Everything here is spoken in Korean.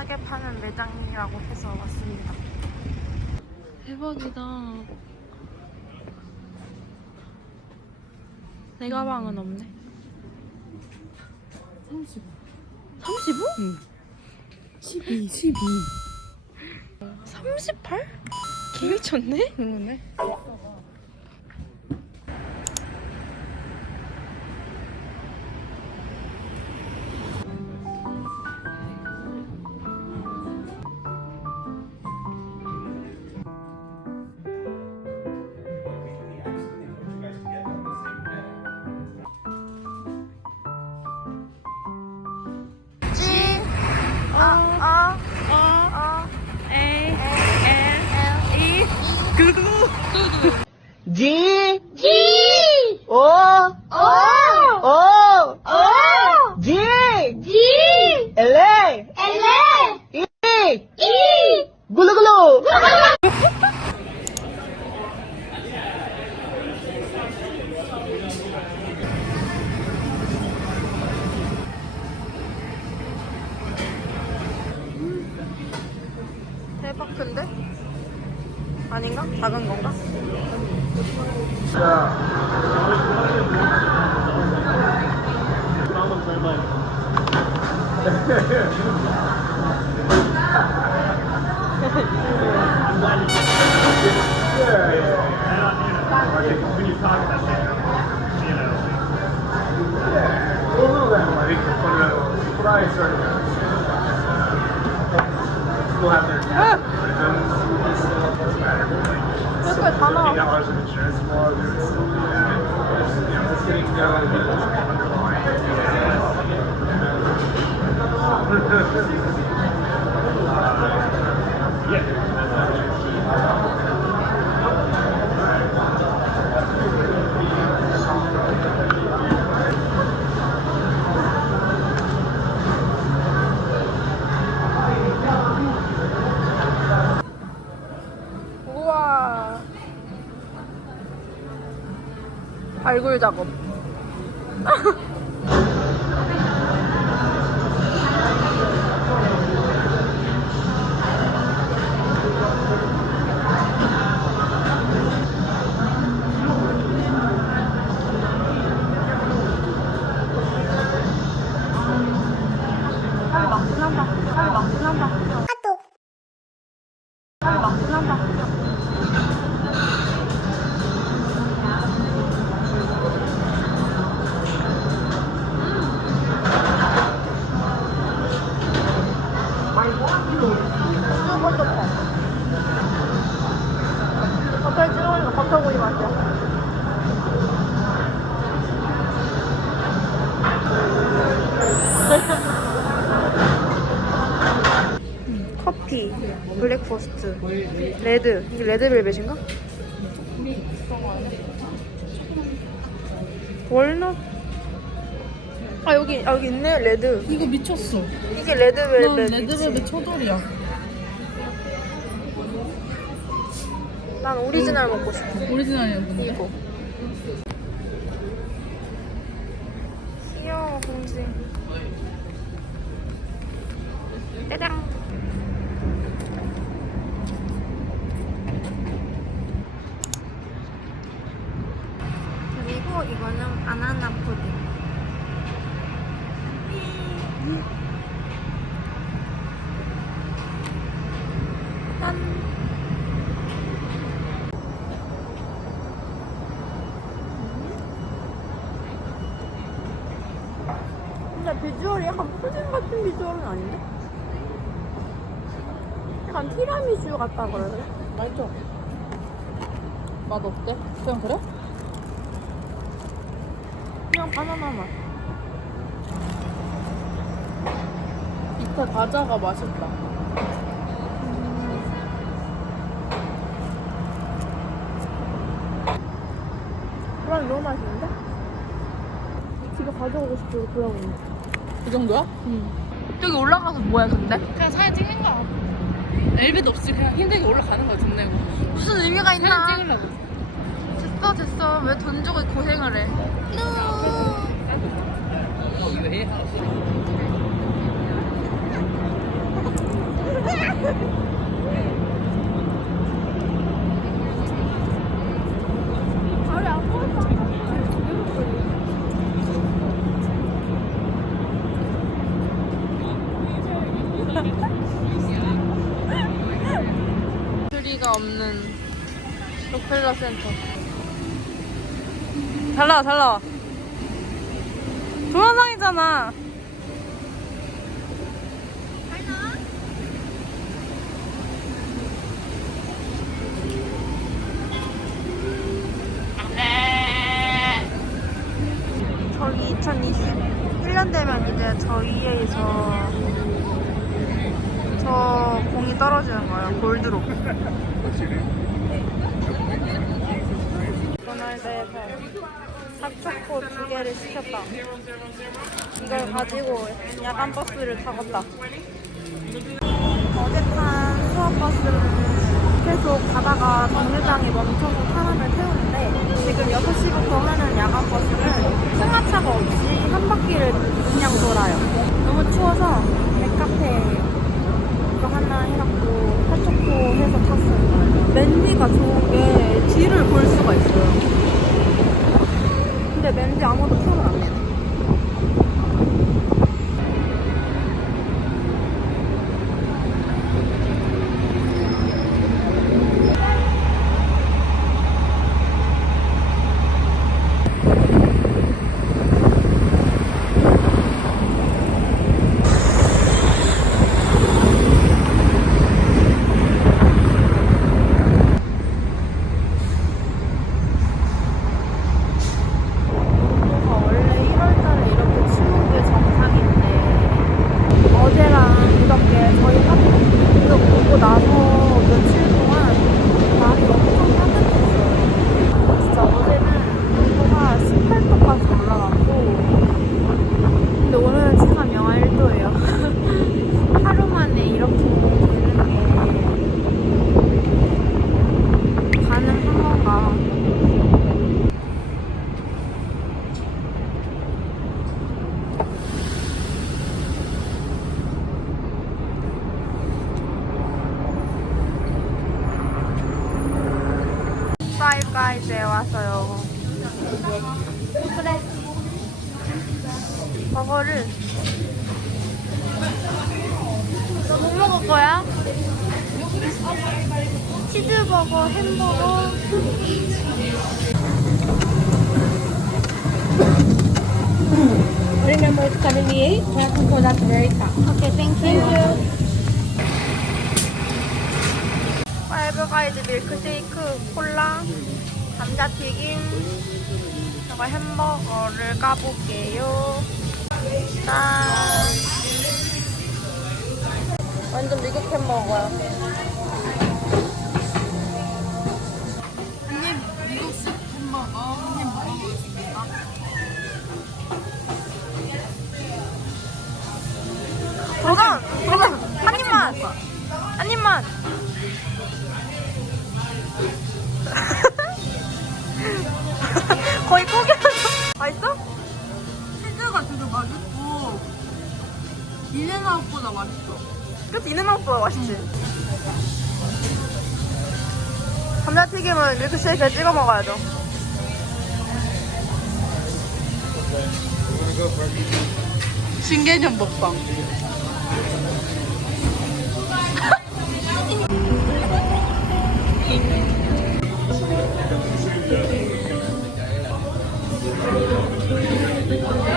가방이라고 해서 왔습니다. 대박이다. 내 가방은 없네. 35. 35? 응. 12, 12. 38? 개 미쳤네? 그러네. Tudo! Tudo! 아닌가? 작은 건가? 댓글 다 나와. dollars Look at how long. dollars in insurance laws. It's, you. 우와. 발굴 작업. 커피, 블랙퍼스트, 레드. 이게 레드벨벳인가? 월넛. 아 여기 아, 여기 있네 레드. 이거 미쳤어. 이게 난 레드벨벳. 레드벨벳 초돌이야. 난 오리지널 먹고 싶어. 오리지널이었는데. 이거. 귀여워 공지. 짜장. 이거는 바나나 푸딩. 비주얼이 약간 푸딩 같은 비주얼은 아닌데? 약간 티라미슈 같다 돼? 맛있죠? 맛 어때? 그냥 그래? 그냥 바나나 맛. 밑에 과자가 맛있다. 그럼 너무 맛있는데? 집에 가져오고 싶어, 있네. 그 정도야? 저기 올라가서 뭐야, 근데? 그냥 사진 찍는 거. 엘리베이터 없이 그냥 힘들게 올라가는 거야, 돈 내고. 무슨 의미가 있나? 사진 찍으려고. 됐어, 됐어. 왜 돈 주고 고생을 해? 없는 록펠러 센터. 잘 나와, 잘 나와. 동영상이잖아. 저기 2021년 되면 이제 저희에서 저 공이 떨어지는 거예요. 골드로. 맥도날드에서 핫초코 두 개를 시켰다. 이걸 가지고 야간 버스를 타겠다. 어제 탄 수업버스는 계속 가다가 정류장에 멈춰서 사람을 태우는데 지금 6시부터 하는 야간 버스는 승하차가 없이 한 바퀴를 그냥 돌아요. 너무 추워서 맥카페 이거 하나 해갖고 핫초코 해서 탔어요. 맨디가 좋은 게 뒤를 볼 수가 있어요. 근데 맨디 아무도 표를 안 내네. 온도가 원래 1월달에 이렇게 추운 게 정상인데 어제랑 그저께 저희 학교 보고 나서 며칠 동안 날이 엄청 따뜻했어요. 진짜 어제는 온도가 18도까지 올라갔고 근데 오늘은 체감 영하 1도예요. 하루 만에 이렇게 되는 게 가능한 건가? 파 가이즈에 왔어요. 그래. 버거를 너뭐 먹을 거야? 치즈버거, 햄버거. Remember it's 78, have to pull that very top. 오케이, 땡큐. 파이브 가이즈 밀크쉐이크, 콜라, 감자튀김, 저거 햄버거를 까볼게요. 짠. 완전 미국 햄버거야. 미국식 햄버거 한입 먹어보겠습니다. 도전! 도전! 한 입만! 한 입만! 인앤아웃보다 맛있어. 그치 이는맛보다 맛있지 감자튀김은 밀크쉐이크에 찍어 먹어야죠 신개념 먹방.